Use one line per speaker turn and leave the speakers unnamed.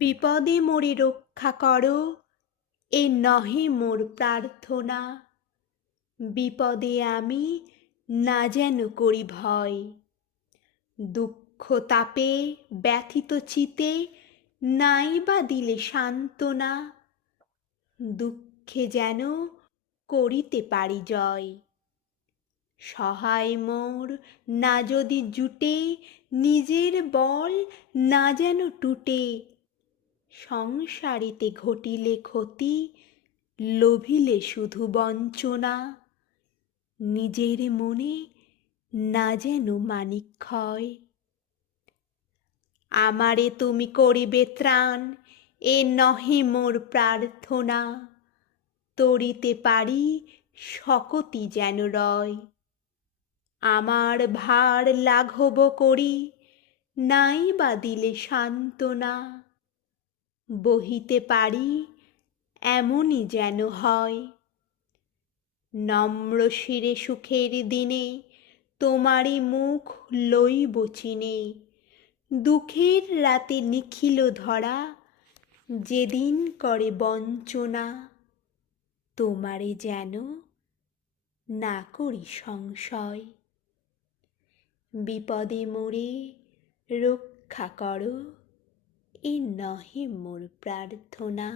বিপদে মোরে রক্ষা করো এ নহে মোর প্রার্থনা বিপদে আমি না যেন করি ভয় দুঃখ তাপে ব্যথিত চিতে নাই বা দিলে সান্ত্বনা দুঃখে যেন করিতে পারি জয় সহায় মোর না যদি জুটে নিজের বল না যেন টুটে সংসারিতে ঘটিলে ক্ষতি লোভিলে শুধু বঞ্চনা নিজের মনে না যেন মানিক ক্ষয় আমারে তুমি করিবে ত্রাণ এ নহে মোর প্রার্থনা তরিতে পারি শকতি যেন রয় আমার ভার লাঘব করি নাই বা দিলে সান্ত্বনা বহিতে পারি এমনই যেন হয় নম্র শিরে সুখের দিনে তোমারই মুখ লইব চিনে দুঃখের রাতে নিখিল ধরা যেদিন করে বঞ্চনা তোমারে যেন না করি সংশয় বিপদে মরে রক্ষা করো এ নহে মোর প্রার্থনা